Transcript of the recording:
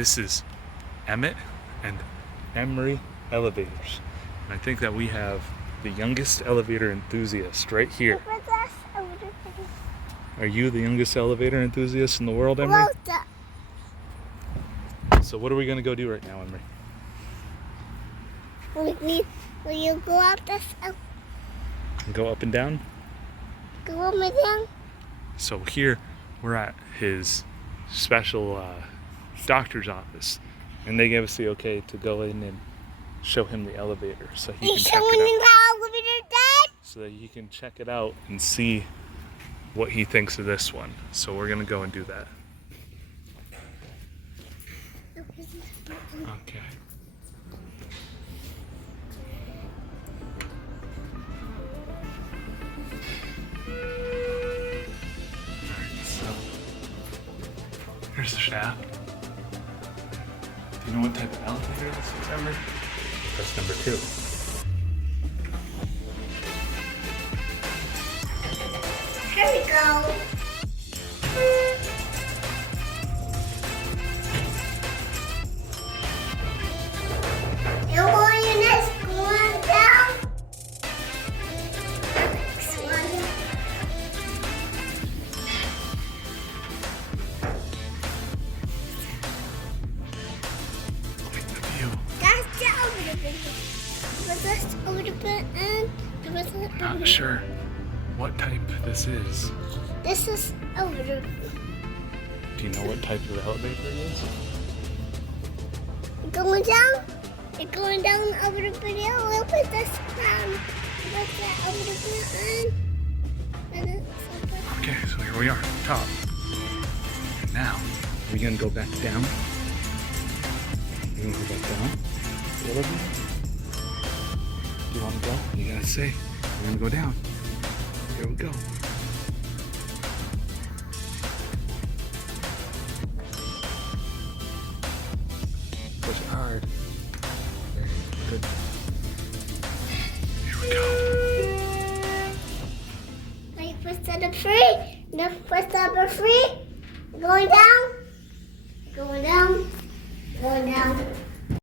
This is Emmett and Emery elevators. And I think that we have the youngest elevator enthusiast right here. Are you the youngest elevator enthusiast in the world, Emery? So what are we going to go do right now, Emery? Will you go up this? Go up and down? Go up and down? So here we're at his special doctor's office, and they gave us the okay to go in and show him the elevator so he can check it out. So that he can check it out and see what he thinks of this one. So we're gonna go and do that. Okay. Alright, so here's the shaft. Do you know what type of elevator this is, Emery? That's number 2. Here we go. You're going next one down. Next one. Look at the view. That's the elevator. Was this elevator and was it Not sure what type this is. This is elevator. Do you know what type of elevator it is? Going down? You're going down over the video. We'll put this down. Put that over the video. Okay, so here we are at the top. And now, we're gonna go back down. We're gonna go back down. The elevator. Do you wanna go? You gotta say. We're gonna go down. Here we go. Push it hard. Very good. Here we go. Like push number 3. No, push number 3. Going down. Going down. Going down.